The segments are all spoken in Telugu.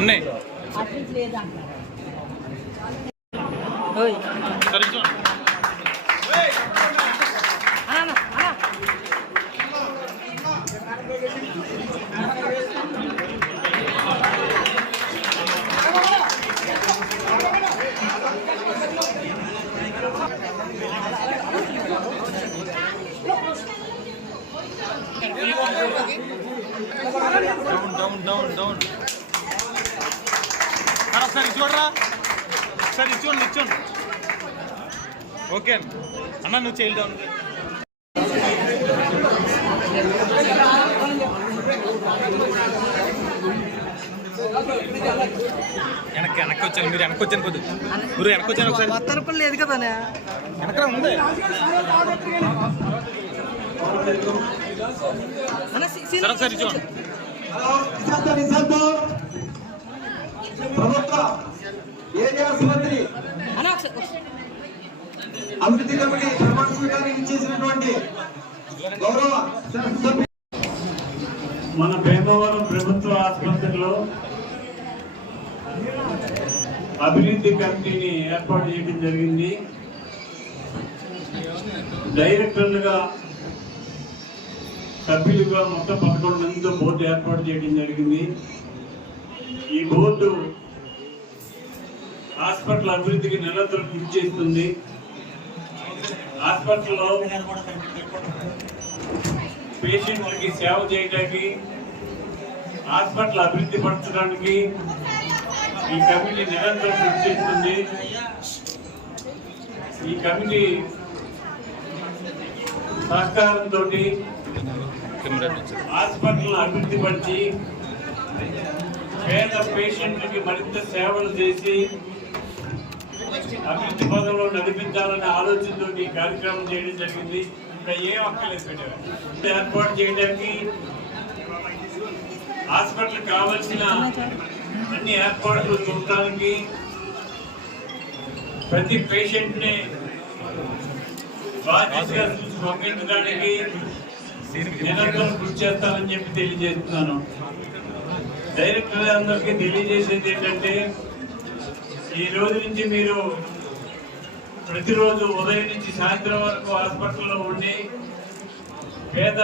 ఉన్నాయి డౌన్ ఒకసారి చూడరా, ఒకసారి చూడండి. ఓకే అన్న, నువ్వు చేయి డౌన్. వెనక్కి వచ్చాను, మీరు వెనక్కి వచ్చాను కొద్ది, మీరు వెనక్కి వచ్చాను ఒకసారి. లేదు కదా వెనక ఉంది. ఒకసారి చూడండి. ప్రభుత్వ ఏరియా మంత్రి అభివృద్ధి కమిటీ ప్రమాణ స్వీకారానికి చేసినటువంటి గౌరవ మన భీమవరం ప్రభుత్వ ఆసుపత్రిలో అభివృద్ధి కమిటీని ఏర్పాటు చేయడం జరిగింది. డైరెక్టర్లుగా, సభ్యులుగా మొత్తం 11 మందితో బోర్డు ఏర్పాటు చేయడం జరిగింది. ఈ బోర్డు హాస్పిటల్ అభివృద్ధికి నిరంతరం కృషి చేస్తుంది. హాస్పిటల్లో పేషెంట్లకి సేవ చేయడానికి, హాస్పిటల్ అభివృద్ధి పరచడానికి ఈ కమిటీ నిరంతరం కృషి చేస్తుంది. ఈ కమిటీ సహకారంతో హాస్పిటల్ అభివృద్ధి పరిచి పేద పేషెంట్లకి మరింత సేవలు చేసి అభివృద్ధి పదంలో నడిపించాలనే ఆలోచనతో ఈ కార్యక్రమం చేయడం జరిగింది. ఇంకా ఏం అక్కర్లేదు పెట్టారు. ఏర్పాటు చేయడానికి హాస్పిటల్ కావాల్సిన అన్ని ఏర్పాట్లు చూడటానికి, ప్రతి పేషెంట్ ని బాధ్యతగా చూసి పంపించడానికి నిరంతరం కృషి చేస్తానని చెప్పి తెలియజేస్తున్నాను. డైరెక్టర్ అందరికీ తెలియజేసేది ఏంటంటే, ఈ రోజు నుంచి మీరు ప్రతిరోజు ఉదయం నుంచి సాయంత్రం వరకు హాస్పిటల్లో ఉండి పేద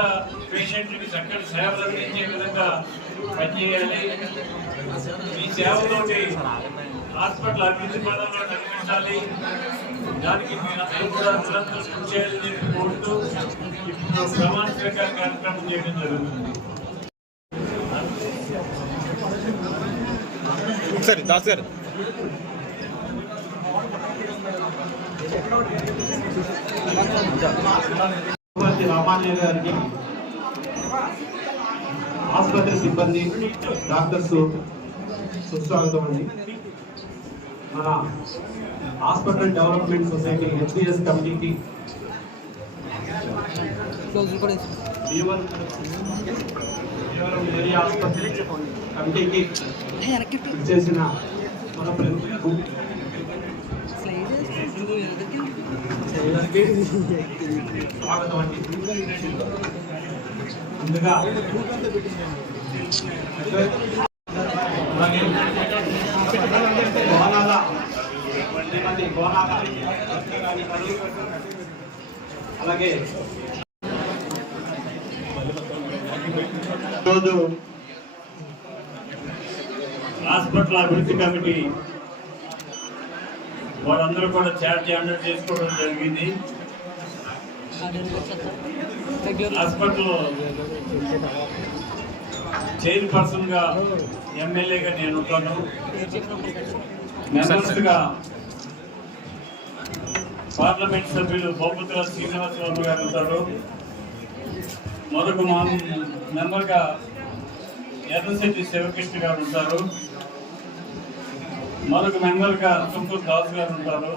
పేషెంట్కి చక్కటి సేవలు అందించే విధంగా పనిచేయాలి. ఈ సేవతోటి హాస్పిటల్ అభివృద్ధి పదంలో నడిపించాలి. దానికి మీరందరూ కూడా నిరంతరం కృషి చేయాలని చెప్పి కోరుతూ ఇప్పుడు ప్రమాణ స్వీకార కార్యక్రమం చేయడం జరుగుతుంది. సరే దాస్ గారు. రామాన్య గారికి, ఆసుపత్రి సిబ్బంది, డాక్టర్స్ సుస్వాగతం అండి. మన హాస్పిటల్ డెవలప్మెంట్ సొసైటీ హెచ్డిఎస్ కమిటీకి, ఏరియా ఆసుపత్రి కమిటీకి చేసిన మన ప్రముఖులకు స్వాగతం అండి. ముందుగా అలాగే ఈరోజు హాస్పిటల్ అభివృద్ధి కమిటీ వారందరూ కూడా చార్జ్ ఆర్డర్ చేసుకోవడం జరిగింది. హాస్పిటల్ చైర్పర్సన్ గా ఎమ్మెల్యేగా నేను ఉంటాను. మెంబర్స్ గా పార్లమెంట్ సభ్యులు బొబ్బుతుల శ్రీనివాసరావు గారు ఉంటారు. మరొక మెంబర్ గా ఎర్రశెట్టి శివకృష్ణ గారు ఉంటారు. మరొక మెంబర్ గా తుంపూరు దాస్ గారు ఉంటారు.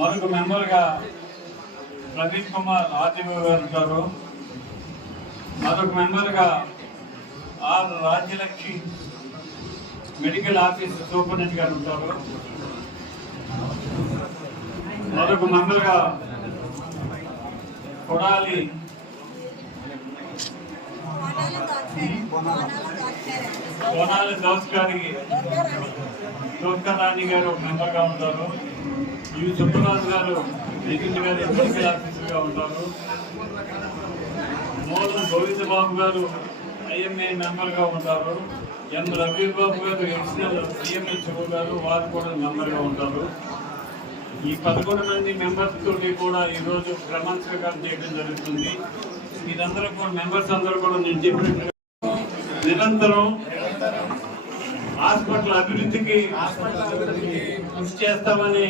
మరొక మెంబర్ గా ప్రదీప్ కుమార్ ఆర్టీఓ గారు ఉంటారు. మరొక మెంబర్ గా R Rajyalakshmi medical office superintendent గారు ఉంటారు. మరొక మెంబర్ గా కొడాలి కోనాల దాస్ గారికి రాణి గారు ఒక మెంబర్గా ఉంటారు. యు సుబ్బరాజు గారు ఏజెంట్ గారు మెడికల్ ఆఫీసర్గా ఉంటారు. మోదం గోవిందబాబు గారు ఐఎంఏ మెంబర్గా ఉంటారు. ఎం రవిబాబు గారు ఎడిషనల్ సిఎంహెచ్ఓ గారు, వారు కూడా మెంబర్గా ఉంటారు. ఈ 11 మంది మెంబర్స్ తోటి కూడా ఈరోజు ప్రమాణ స్వీకారం చేయడం జరుగుతుంది. మీరందరూ కూడా మెంబర్స్ అందరూ కూడా నేను చెప్పినట్టుగా నిరంతరం హాస్పిటల్ అభివృద్ధికి కృషి చేస్తామని,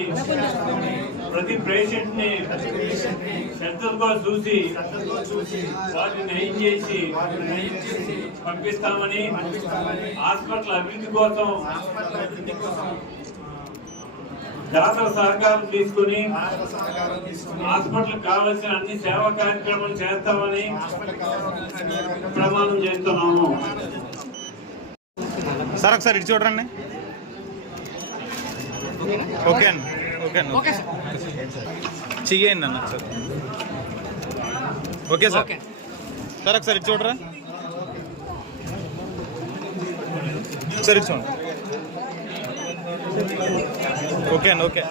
ప్రతి పేషెంట్ ని శ్రద్ధగా చూసి వాటిని నయం చేసి పంపిస్తామని, హాస్పిటల్ అభివృద్ధి కోసం దాతల సహకారం తీసుకుని హాస్పిటల్ కావాల్సిన అన్ని సేవా కార్యక్రమాలు చేస్తామని ప్రమాణం చేస్తున్నాము. సార్ ఒకసారి ఇటు చూడండి. ఓకే అండి, ఓకే అండి, చెయ్యండి అన్న సార్. Okay sir. సార్ ఒకసారి ఇటు చూడరా, ఒకసారి ఇటు చూడండి. ఓకే అండి, ఓకే.